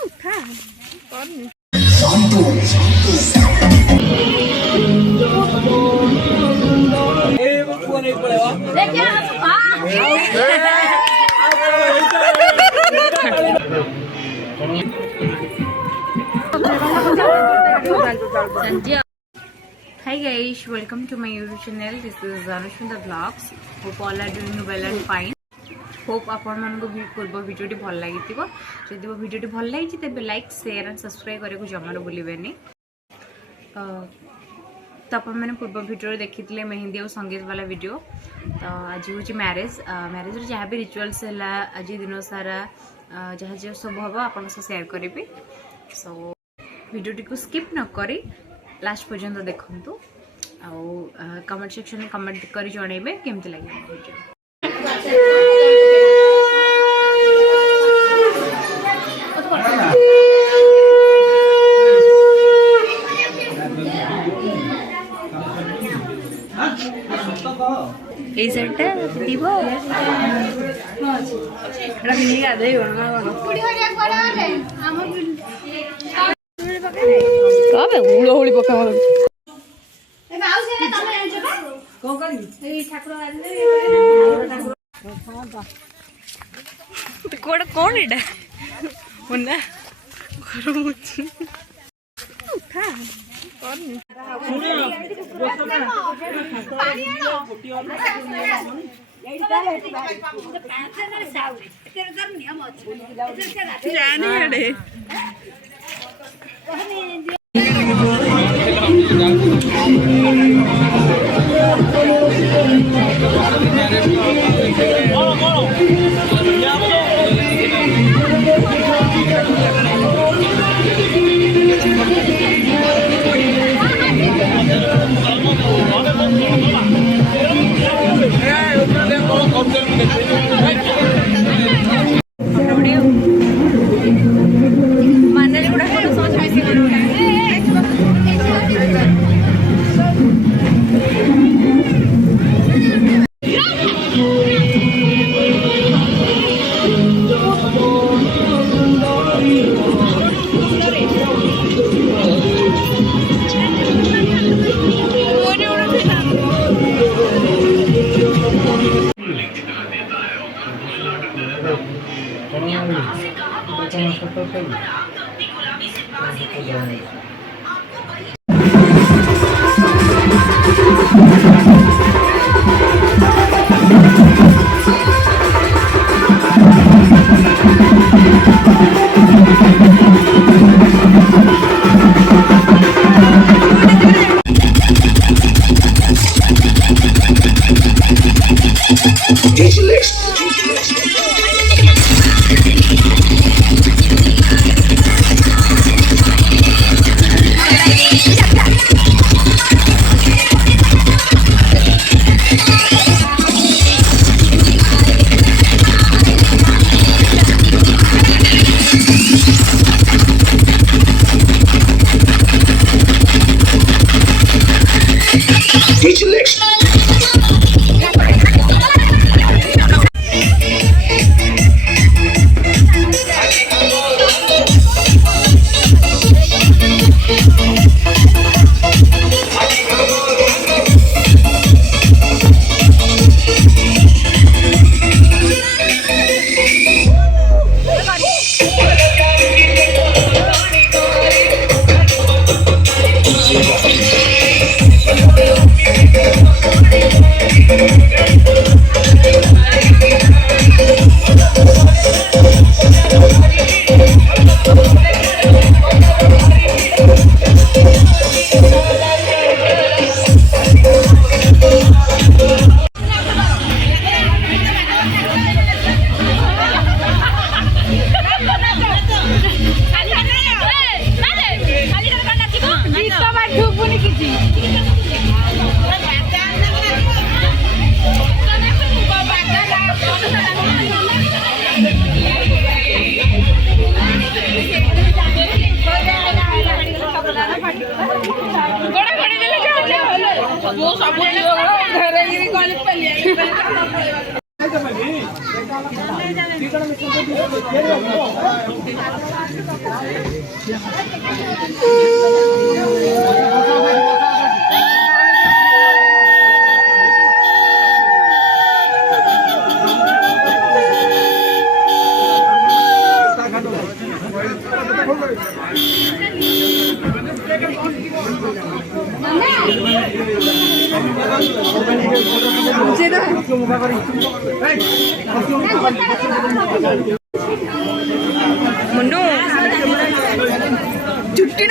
उठा कौन Hi guys, welcome to my YouTube channel. This is Anushmita Vlogs. Hope all are doing well and fine. Hope आपण मानको पूर्व भिडियोटी भल लागिथिबो जदि वो भिडियोटी भल लागिछि तबे लाइक शेयर एंड सब्सक्राइब करे को जमारो बोलिबेनी तो आपण माने पूर्व भिडियो देखिथिले मेहंदी और संगीत वाला वीडियो तो आज होछि मैरिज रे जहाँ भी रिचुअल्स हला आज दिन सारा जहाँ जो सब हम आपन से शेयर करेबी सो वीडियोटी को स्किप न करी लास्ट पर्यंत देखंतु आ कमेंट सेक्शन में कमेंट करी जणेबे केमति लागि वीडियो এই সেটটা দিব এটা মিলি গাদে পুড়ি হরিয়া পড়া হলে আমার কবে উড়ো উড়ি পকা মত এ মাউস এনে তমে আনছো বা কোন করি এই ঠাকুর আনলে কোড কোন এটা ওনা গরম হচ্ছে উঠা কোন मुन्नू चुट्टी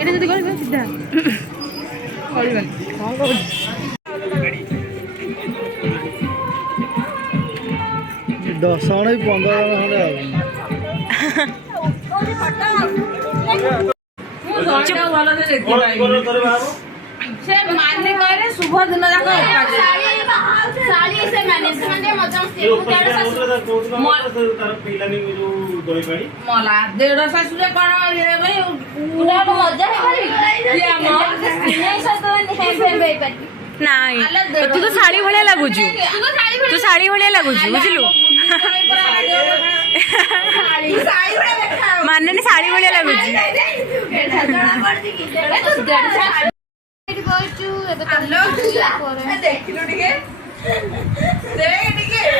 এটা যদি করে সিধা করিবেন কম করুন दस जन 15 से माने करे शुभ दिन जाक साड़ी से माने से माने मजा मला देड़ सासु जे कोन ये भाई पूरा मजा है ये नहीं सतो नहीं नाई तू तो साड़ी भलिया लागुछु तू साड़ी भलिया लागुछु बुझलु माने ने साड़ी भलिया लागुछु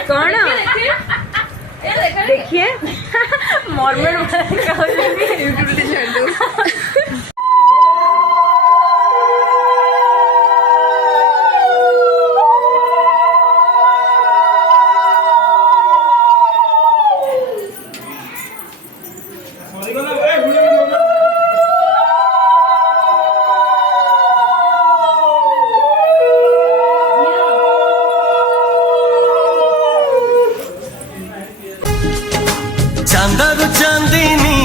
कौन देखिए मॉर्मन चांदारू चांदिनी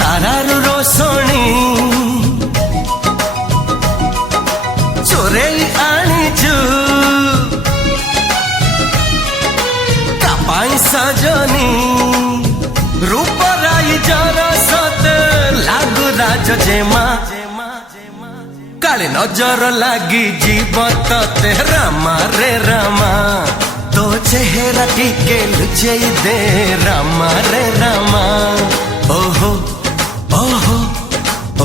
तारारू रोशनी चोरे आनीचु कापाई सजनी रूपराई जरा सते लागू राज जेमा काले नजर लागी जीवत ते रामा रे रामा तो चेहरा टीके लुचे दे रामा रे रामा ओहो ओहो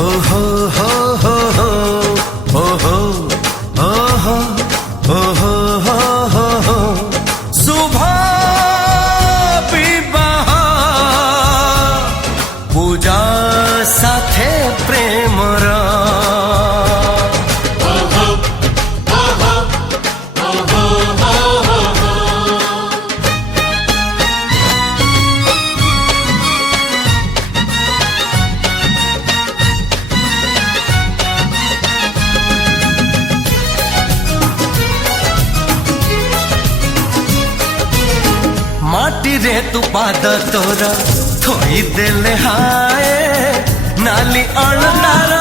ओहो हो हो हो ओहो ओहो ओहो हो हो हो सुबह विवाह पूजा साथे प्रेम रा माटी रे तू पाद तोरा थोई देले हाय नाली अणतार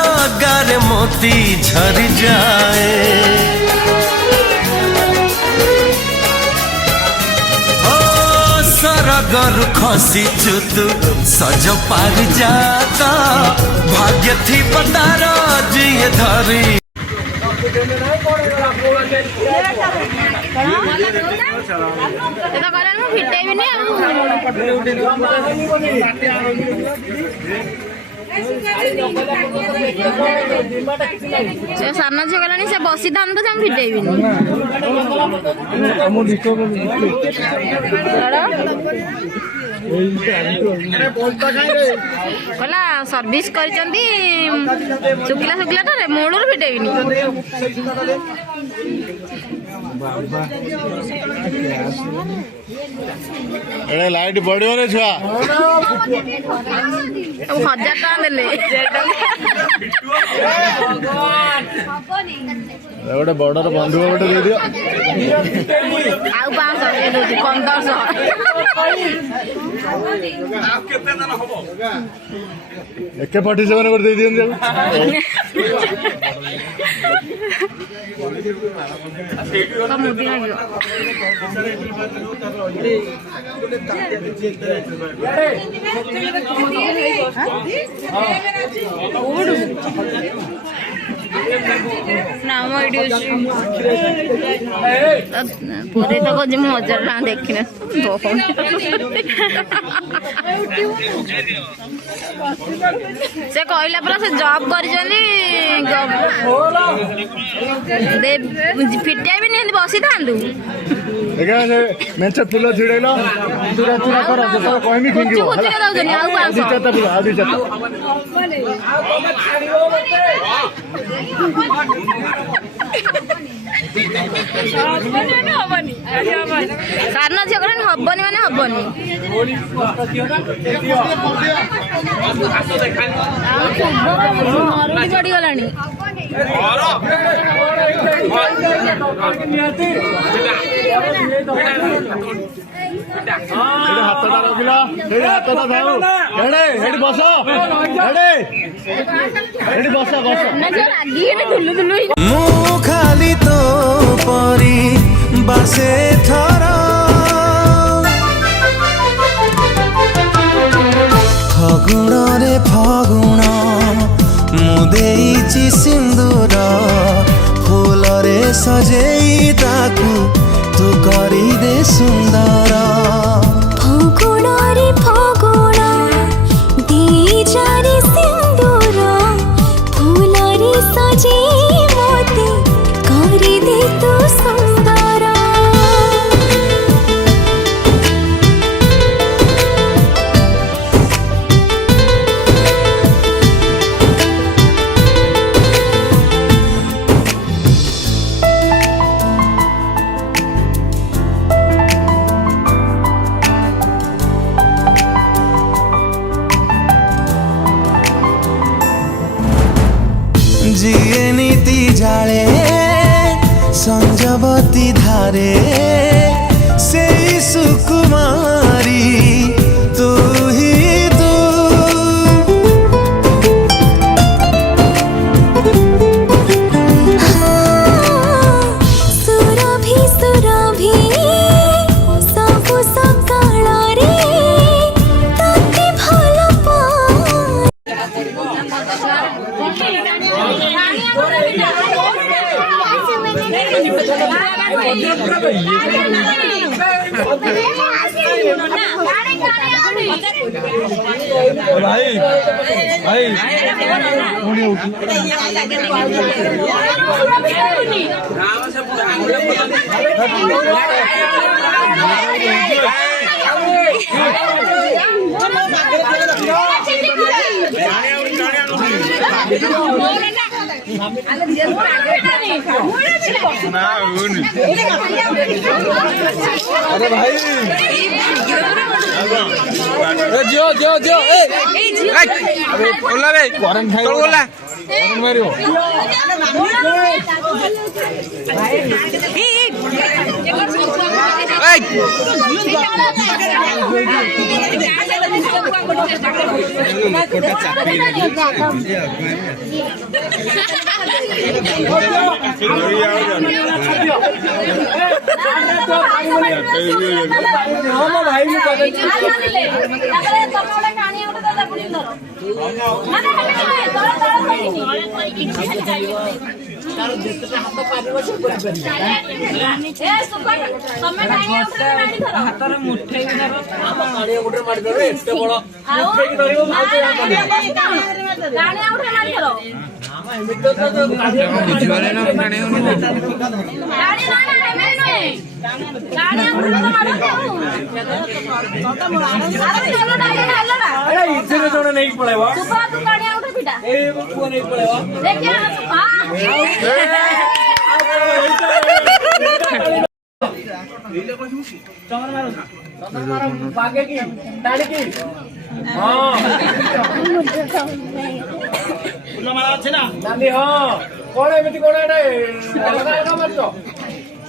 गारे मोती झरी जाए ओ सरगरु खसी चुतु सज पारि जाता भाग्य थी पतार जिए धरी सामना झी गला से बसी था तो फिटेबी कहला सर्विस कर शुक्ला शुक्ला मूलर फिटेबी ए लाइट बढ़ियो रे छुआ 1000 टका देले गोटे बड़र बंधुक गोटे दे दियो आउ 500 दे दउची 1500 एके 47 गोटे दे दियन तो मुदी लागियो ना मो वीडियो पूरे तो को जिम मजा ना देखिने से कहला पर से जॉब कर दे फिटे भी नहीं बसी थांदु एका से मेंचे फूल छिड़ैलो चूड़ा चूड़ा कर तो कहमी खिंगियो कुछ दउजनी आउ 500 चता फूल आ दी चता सारना झियो करे हबनी माने हबनी पड़ी गलानी हाथटा रखिला हाथटा थाऊ हेडे बस हेडे बस मु खाली तो परी बासे थर फगुण रे फगुण मु देइछि सिंदूर फूल रे सजेई ताकू तू करी दे सुंदर फगुण रे फगुण देइछि रे सिंदूर फूल रे सजेई मोते करी दे तू सुंदर जिए नीति जाले संजवती धारे से सुकुमारी तू ही तू सुरभि सुरभि सबु सकाळ रे तते भल भाई भाई अरे भाई जियो जियो जियो अरे बोला रे कौन भाई बोला कौन मारियो हाथ मुठे नहीं पड़ेगा नहीं पड़ेगा बागे की ताड़ी की हां फुलमाला আছে না নালি हां কোন এমিতি কোন এটা अलगा अलगा মারছো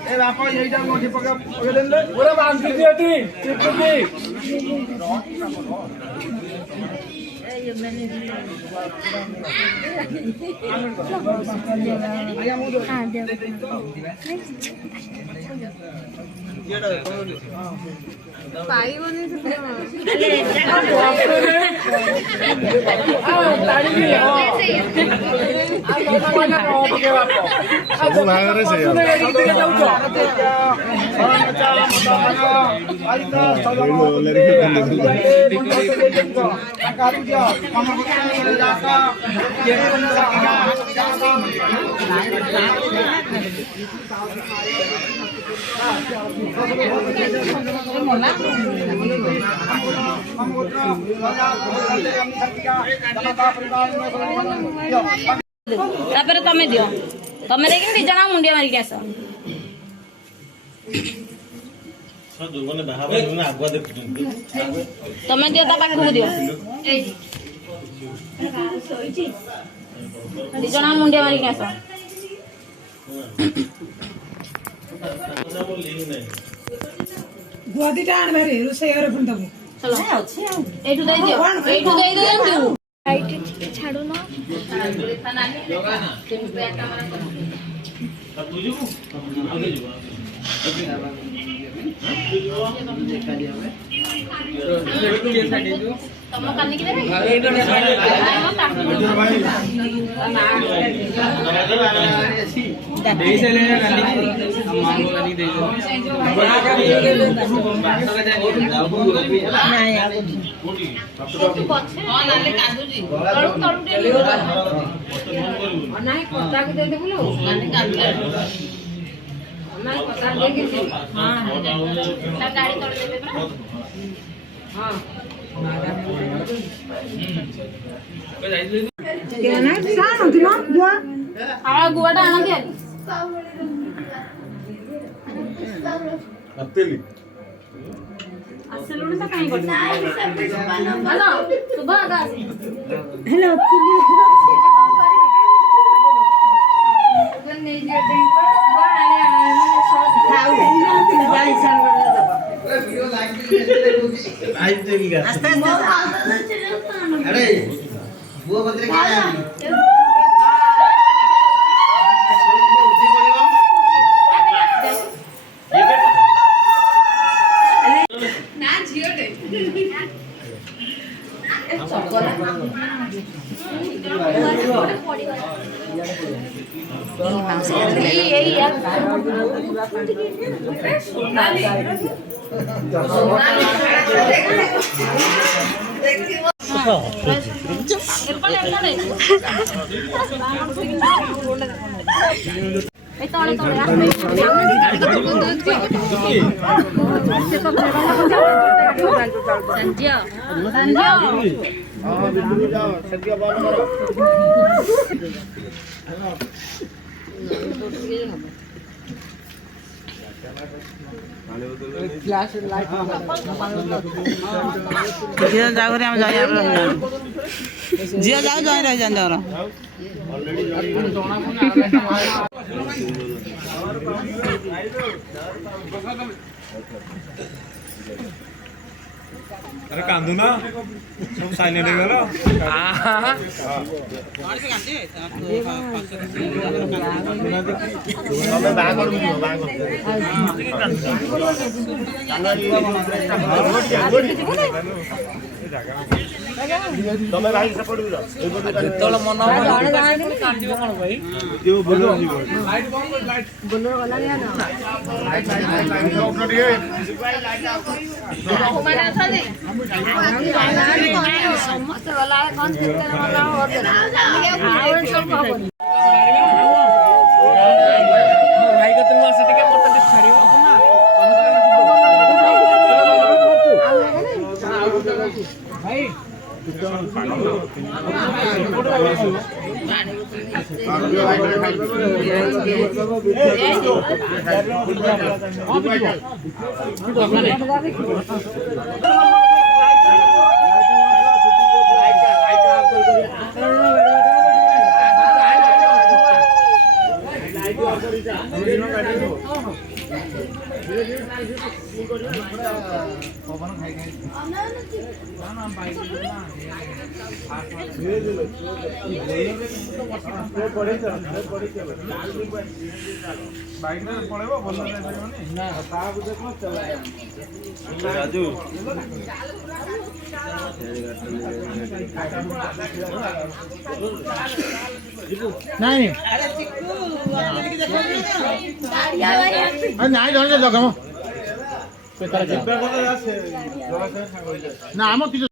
এ বাপা এইটা মুঠি পকে দেন রে ওরে বাঁধি দিয়েটি চিপকি ତାପରେ ତମେ ଦିଅ ତମେ ଦେଇକି ଦି ଜଣ ମୁଣ୍ଡିଆ ମାରିକି ଆସ ତମେ ଦିଅ ତା ପାଖକୁ ଦିଅ ଦି ଜଣ ମୁଣ୍ଡିଆ ମାରିକି ଆସ ଗୁଆଦିଟା ଆଣ ଭାରି ରୋଷେଇ ଘରେ ପୁଣି ଦବୁ ଏଇଠୁ ଦେଇଦିଅ ଏଇଠୁ ଦେଇଦିଅନ୍ତୁ ଛାଡୁନ ତମ କାନିକି ଦେବେ ଗାଡି ତଳେ ଦେବେ ପରା ଗୁଆଟା ଆଣନ୍ତି ଆସିଲୁଣି ତ କାହିଁ କରୁଛୁ ହ୍ୟାଲୋ ଶୁଭ ଆଗ ଝିଅ ଯାଉ ଆମେ ଝିଅ ଯାଉ ଜଣେ ରହିଯାନ୍ତି ଆମର अरे कांदू ना सब साइलेंट हो गलो ତମେ ଭାଇ ସପୋର୍ଟ କର ଯେତେବେଳେ ମନ କାନ୍ଦିବ କଣ ଭାଇ ଯୋଉ ବୋଲ ଲାଇଟ୍ ବନ୍ଦ କର ଲାଇଟ୍ ବୋଲ ଗଲାନି ନା ଲାଇଟ୍ ଟିକେ ମାନେ ଅଛନ୍ତି ସମସ୍ତେ ଗଲା କଣ କେତେ ଗଲା ହବ ଆଉ ସବୁ ହବନି ଭାଇ କତେ ମାସ ଟିକେ ମତେ ଟିକେ ଛାଡିବ ଭାଇ ନା ଆମ କିଛି